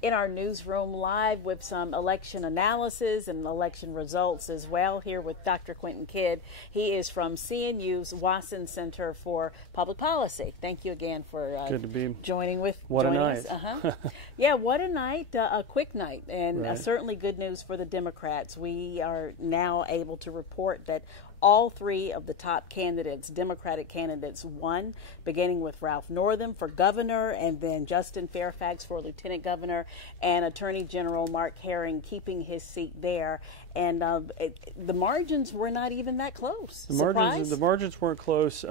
in our newsroom live with some election analysis and election results as well, here with Dr. Quentin Kidd. He is from CNU's Wasson Center for Public Policy. Thank you again for good to be joining with what joining a night. us. Yeah, what a night, a quick night, and right. Certainly good news for the Democrats. We are now able to report that all three of the top candidates, Democratic candidates, won, beginning with Ralph Northam for governor, and then Justin Fairfax for lieutenant governor, and Attorney General Mark Herring keeping his seat there. And the margins were not even that close. The margins weren't close.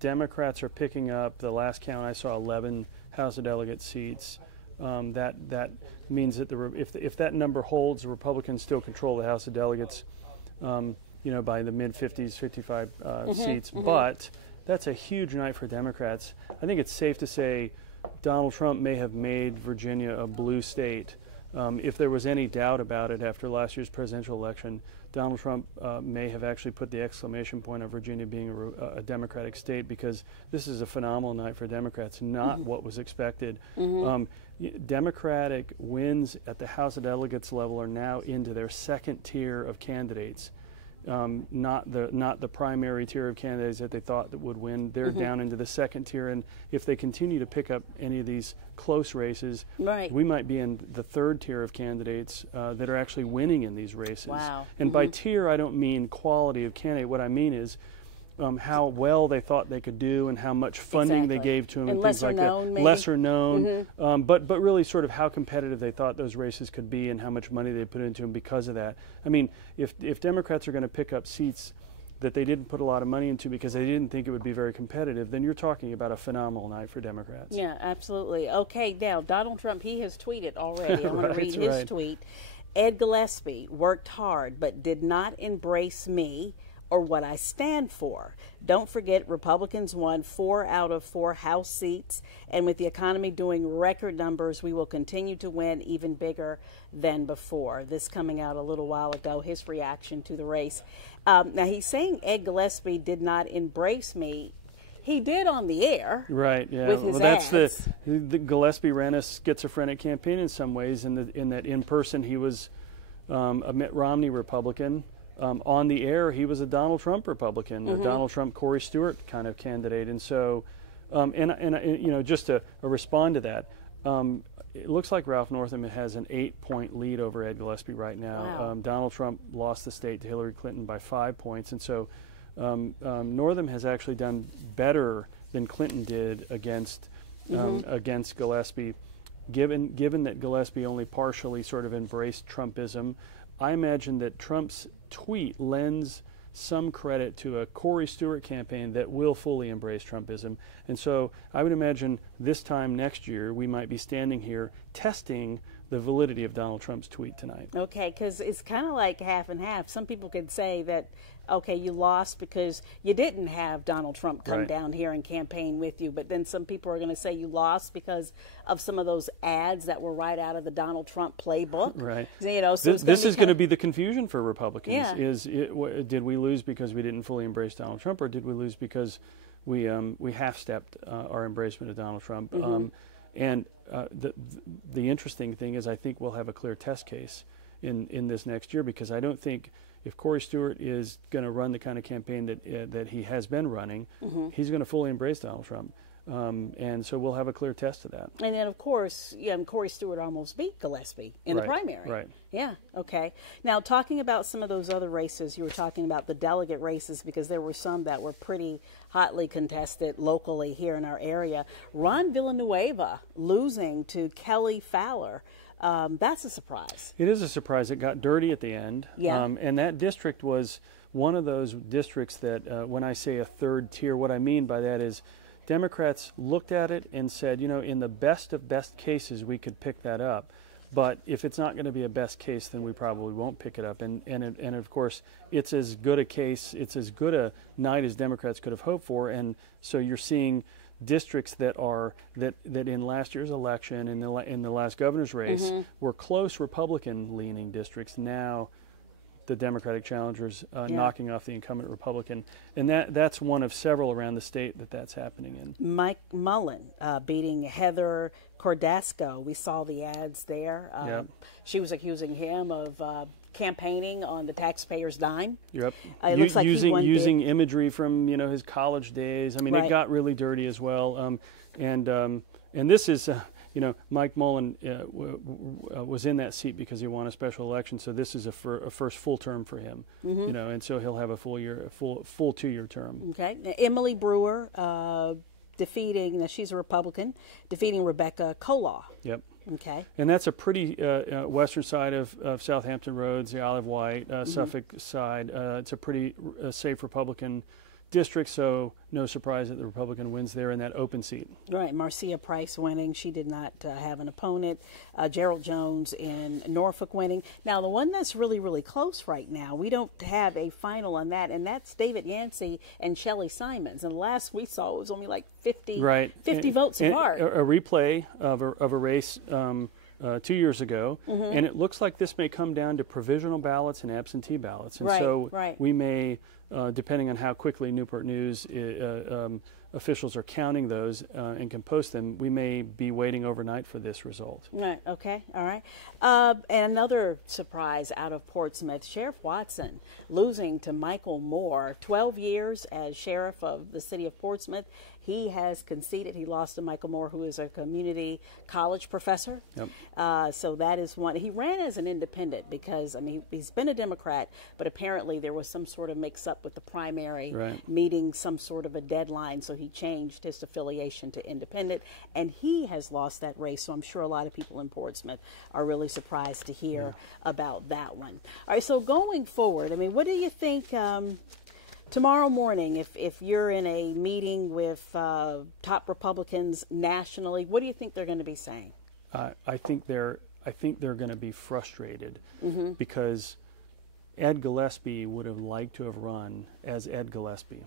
Democrats are picking up. The last count I saw 11 House of Delegate seats. That means that if that number holds, the Republicans still control the House of Delegates. By the mid-50s, 55 seats. But that's a huge night for Democrats. I think it's safe to say Donald Trump may have made Virginia a blue state. If there was any doubt about it after last year's presidential election, Donald Trump may have actually put the exclamation point of Virginia being a Democratic state, because this is a phenomenal night for Democrats, not what was expected. Democratic wins at the House of Delegates level are now into their second tier of candidates. Not the primary tier of candidates that they thought that would win. They're down into the second tier, and if they continue to pick up any of these close races, we might be in the third tier of candidates that are actually winning in these races. Wow. And by tier, I don't mean quality of candidate. What I mean is how well they thought they could do and how much funding they gave to them and things like that. Lesser known, but really sort of how competitive they thought those races could be and how much money they put into them because of that. I mean, if Democrats are going to pick up seats that they didn't put a lot of money into because they didn't think it would be very competitive, then you're talking about a phenomenal night for Democrats. Yeah, absolutely. Okay, now Donald Trump, he has tweeted already. I'm going to read his tweet. Ed Gillespie worked hard but did not embrace me or what I stand for. Don't forget, Republicans won 4 out of 4 House seats, and with the economy doing record numbers, we will continue to win even bigger than before. This coming out a little while ago, his reaction to the race. Now, he's saying Ed Gillespie did not embrace me. He did on the air, right? Yeah, with his that's ads. the Gillespie ran a schizophrenic campaign in some ways. In that in person he was a Mitt Romney Republican. On the air, he was a Donald Trump Republican, a Donald Trump, Corey Stewart kind of candidate, and so, just to respond to that, it looks like Ralph Northam has an 8-point lead over Ed Gillespie right now. Wow. Donald Trump lost the state to Hillary Clinton by 5 points, and so Northam has actually done better than Clinton did against Gillespie, given that Gillespie only partially sort of embraced Trumpism. I imagine that Trump's tweet lends some credit to a Corey Stewart campaign that will fully embrace Trumpism. And so I would imagine this time next year we might be standing here testing the validity of Donald Trump's tweet tonight. Okay, because it's kind of like half and half. Some people could say that, okay, you lost because you didn't have Donald Trump come down here and campaign with you. But then some people are going to say you lost because of some of those ads that were right out of the Donald Trump playbook. Right. So this is going to be the confusion for Republicans. Yeah. Did we lose because we didn't fully embrace Donald Trump, or did we lose because we half-stepped our embracement of Donald Trump? And the interesting thing is I think we'll have a clear test case in this next year, because I don't think if Corey Stewart is going to run the kind of campaign that he has been running, he's going to fully embrace Donald Trump. And so we'll have a clear test of that. And then, of course, Corey Stewart almost beat Gillespie in the primary. Right. Yeah, okay. Now, talking about some of those other races, you were talking about the delegate races, because there were some that were pretty hotly contested locally here in our area. Ron Villanueva losing to Kelly Fowler. That's a surprise. It is a surprise. It got dirty at the end. Yeah. And that district was one of those districts that when I say a third tier, what I mean by that is Democrats looked at it and said, in the best of best cases, we could pick that up. But if it's not going to be a best case, then we probably won't pick it up. And of course, it's as good a case, it's as good a night as Democrats could have hoped for. And so you're seeing districts that in last year's election, in the last governor's race, were close Republican-leaning districts, now the Democratic challengers knocking off the incumbent Republican, and that's one of several around the state that's happening in. Mike Mullen beating Heather Cordasco. We saw the ads there. She was accusing him of campaigning on the taxpayer's dime. Yep. It looks like using imagery from his college days. I mean, it got really dirty as well. And this is Mike Mullen was in that seat because he won a special election. So this is a first full term for him. And so he'll have a full 2-year term. Okay. Now, Emily Brewer defeating. She's a Republican, defeating Rebecca Kolaw. Yep. Okay. And that's a pretty western side of Southampton Roads, the Isle of Wight, Suffolk side. It's a pretty safe Republican district, so no surprise that the Republican wins there in that open seat. Right. Marcia Price winning. She did not have an opponent. Gerald Jones in Norfolk winning. Now, the one that's really, really close right now, we don't have a final on that, and that's David Yancey and Shelley Simons. And the last we saw, it was only like 50 votes apart. A replay of a race 2 years ago, and it looks like this may come down to provisional ballots and absentee ballots. And so we may, depending on how quickly Newport News officials are counting those and can post them, we may be waiting overnight for this result. Right. Okay. All right. And another surprise out of Portsmouth, Sheriff Watson losing to Michael Moore. 12 years as sheriff of the city of Portsmouth. He has conceded. He lost to Michael Moore, who is a community college professor. Yep. So that is one. He ran as an independent because, I mean, he's been a Democrat, but apparently there was some sort of mix-up with the primary, meeting some sort of a deadline, so he changed his affiliation to independent, and he has lost that race. So I'm sure a lot of people in Portsmouth are really surprised to hear about that one. All right, so going forward, I mean, what do you think tomorrow morning, if you're in a meeting with top Republicans nationally, what do you think they're going to be saying? I think they're going to be frustrated because Ed Gillespie would have liked to have run as Ed Gillespie,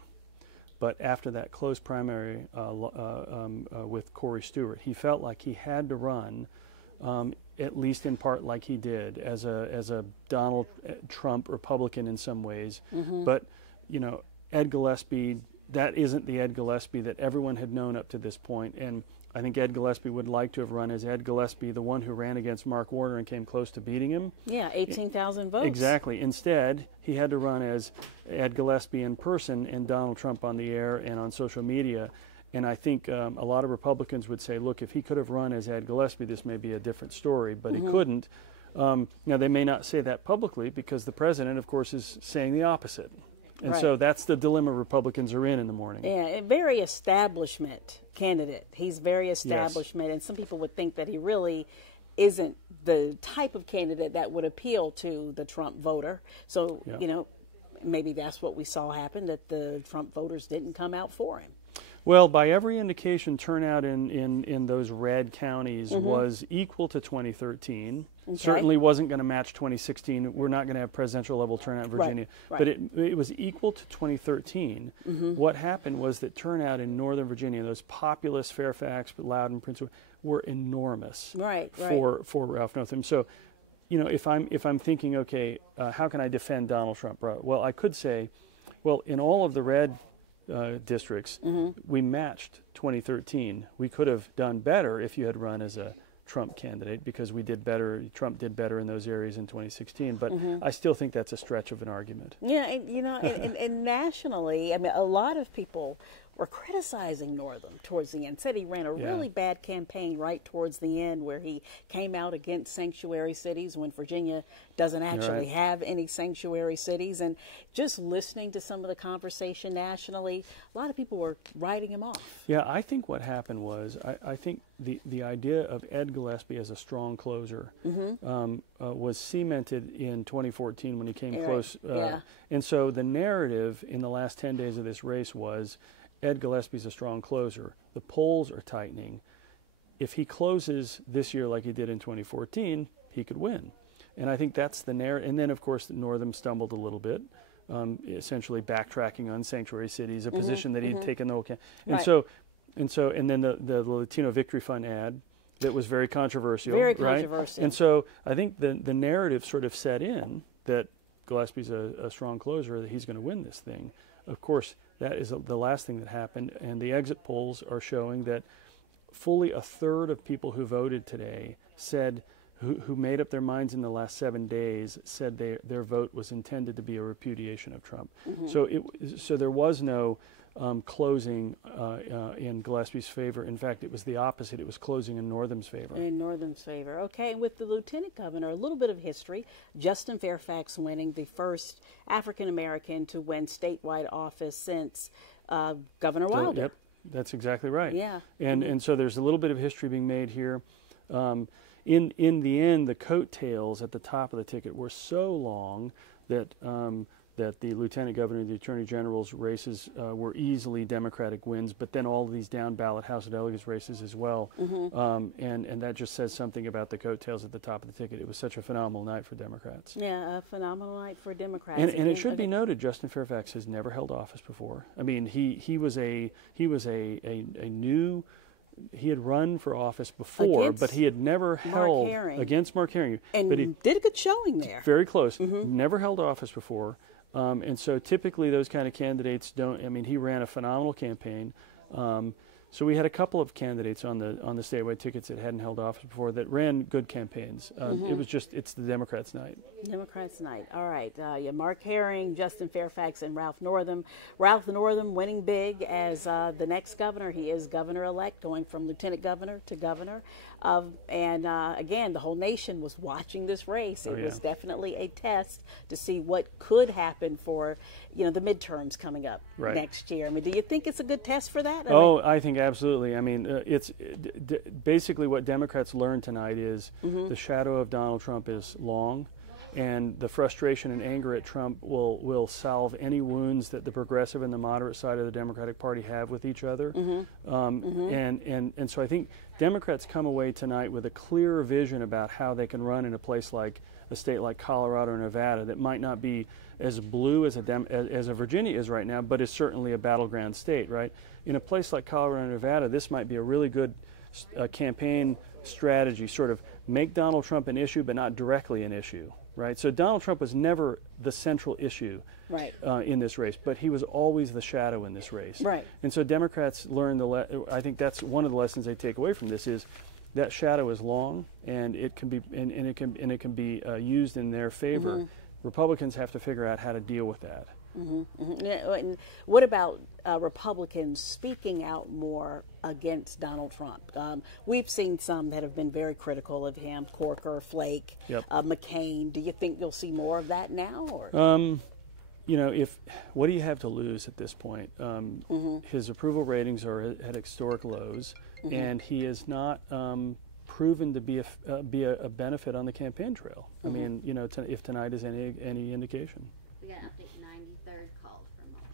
but after that close primary with Corey Stewart, he felt like he had to run, at least in part like he did as a Donald Trump Republican in some ways, but Ed Gillespie, that isn't the Ed Gillespie that everyone had known up to this point. And I think Ed Gillespie would like to have run as Ed Gillespie, the one who ran against Mark Warner and came close to beating him. Yeah, 18,000 votes. Exactly. Instead, he had to run as Ed Gillespie in person and Donald Trump on the air and on social media. And I think a lot of Republicans would say, look, if he could have run as Ed Gillespie, this may be a different story, but he couldn't. Now, they may not say that publicly because the president, of course, is saying the opposite. And so that's the dilemma Republicans are in the morning. Yeah, a very establishment candidate. He's very establishment, and some people would think that he really isn't the type of candidate that would appeal to the Trump voter. So, maybe that's what we saw happen, that the Trump voters didn't come out for him. Well, by every indication, turnout in those red counties was equal to 2013. Okay. Certainly wasn't going to match 2016. We're not going to have presidential level turnout in Virginia. But it was equal to 2013. What happened was that turnout in Northern Virginia, those populous Fairfax, Loudoun, Prince, were enormous for Ralph Northam. So, if I'm thinking, okay, how can I defend Donald Trump? Well, I could say, well, in all of the red districts, we matched 2013. We could have done better if you had run as a Trump candidate because we did better. Trump did better in those areas in 2016. But I still think that's a stretch of an argument. Yeah, and, and nationally, I mean, a lot of people were criticizing Northam towards the end. Said he ran a really bad campaign right towards the end where he came out against sanctuary cities when Virginia doesn't actually have any sanctuary cities. And just listening to some of the conversation nationally, a lot of people were writing him off. Yeah, I think what happened was, I think the idea of Ed Gillespie as a strong closer was cemented in 2014 when he came close. And so the narrative in the last 10 days of this race was, Ed Gillespie's a strong closer. The polls are tightening. If he closes this year like he did in 2014, he could win. And I think that's the narrative. And then, of course, Northam stumbled a little bit, essentially backtracking on sanctuary cities, a position that he'd taken the whole campaign. And then the Latino Victory Fund ad that was very controversial. Very controversial. And so I think the narrative sort of set in that Gillespie's a strong closer, that he's going to win this thing. Of course, that is the last thing that happened, and the exit polls are showing that fully a third of people who voted today said, who made up their minds in the last 7 days, said their vote was intended to be a repudiation of Trump. So there was no closing in Gillespie's favor. In fact, it was the opposite. It was closing in Northam's favor. In Northam's favor. Okay, with the lieutenant governor, a little bit of history. Justin Fairfax winning, the first African-American to win statewide office since Governor Wilder. Yep, that's exactly right. Yeah. And so there's a little bit of history being made here. In the end, the coattails at the top of the ticket were so long that that the lieutenant governor and the attorney general's races were easily Democratic wins, but then all of these down ballot House of Delegates races as well. And that just says something about the coattails at the top of the ticket. It was such a phenomenal night for Democrats. Yeah, a phenomenal night for Democrats. And it should be noted, Justin Fairfax has never held office before. I mean, he was a new. He had run for office before, but he had never held against Mark Herring. And but he did a good showing there. Very close. Never held office before. And so typically those kind of candidates don't, I mean, he ran a phenomenal campaign. So we had a couple of candidates on the statewide tickets that hadn't held office before that ran good campaigns. It was just, it's the Democrats' night. Democrats' night. All right. Yeah, Mark Herring, Justin Fairfax, and Ralph Northam. Ralph Northam winning big as the next governor. He is governor-elect, going from lieutenant governor to governor. And again, the whole nation was watching this race. It was definitely a test to see what could happen for, the midterms coming up next year. I mean, do you think it's a good test for that? I think absolutely. I mean, it's basically what Democrats learned tonight is the shadow of Donald Trump is long, and the frustration and anger at Trump will salve any wounds that the progressive and the moderate side of the Democratic Party have with each other. And so I think Democrats come away tonight with a clearer vision about how they can run in a place like a state like Colorado or Nevada that might not be as blue as a Virginia is right now, but is certainly a battleground state, right? In a place like Colorado or Nevada, this might be a really good campaign strategy, sort of make Donald Trump an issue, but not directly an issue, right? So Donald Trump was never the central issue in this race, but he was always the shadow in this race. Right. And so Democrats learned I think that's one of the lessons they take away from this is that shadow is long, and it can be used in their favor. Republicans have to figure out how to deal with that. Yeah, and what about Republicans speaking out more against Donald Trump? We've seen some that have been very critical of him, Corker, Flake, McCain. Do you think you'll see more of that now? Or? What do you have to lose at this point? His approval ratings are at historic lows, and he is not proven to be a benefit on the campaign trail. I mean, if tonight is any indication. We got an update. 93rd called for Mullen.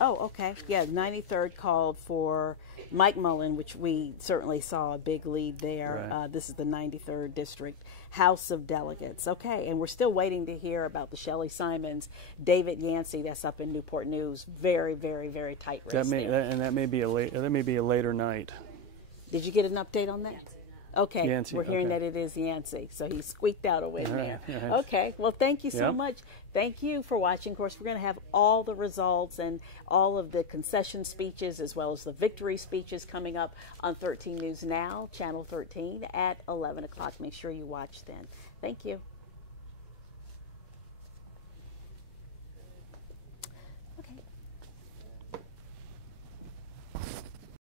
Oh, okay. Yeah, 93rd called for Mike Mullen, which we certainly saw a big lead there. Right. This is the 93rd District House of Delegates. Okay, and we're still waiting to hear about the Shelley Simons, David Yancey. That's up in Newport News. Very, very, very tight race. That may be a later night. Did you get an update on that? Yancey. Okay, Yancey, we're hearing that it is Yancey, so he squeaked out a win there. Right. Okay, well, thank you so much. Thank you for watching. Of course, we're going to have all the results and all of the concession speeches as well as the victory speeches coming up on 13 News Now, Channel 13 at 11 o'clock. Make sure you watch then. Thank you.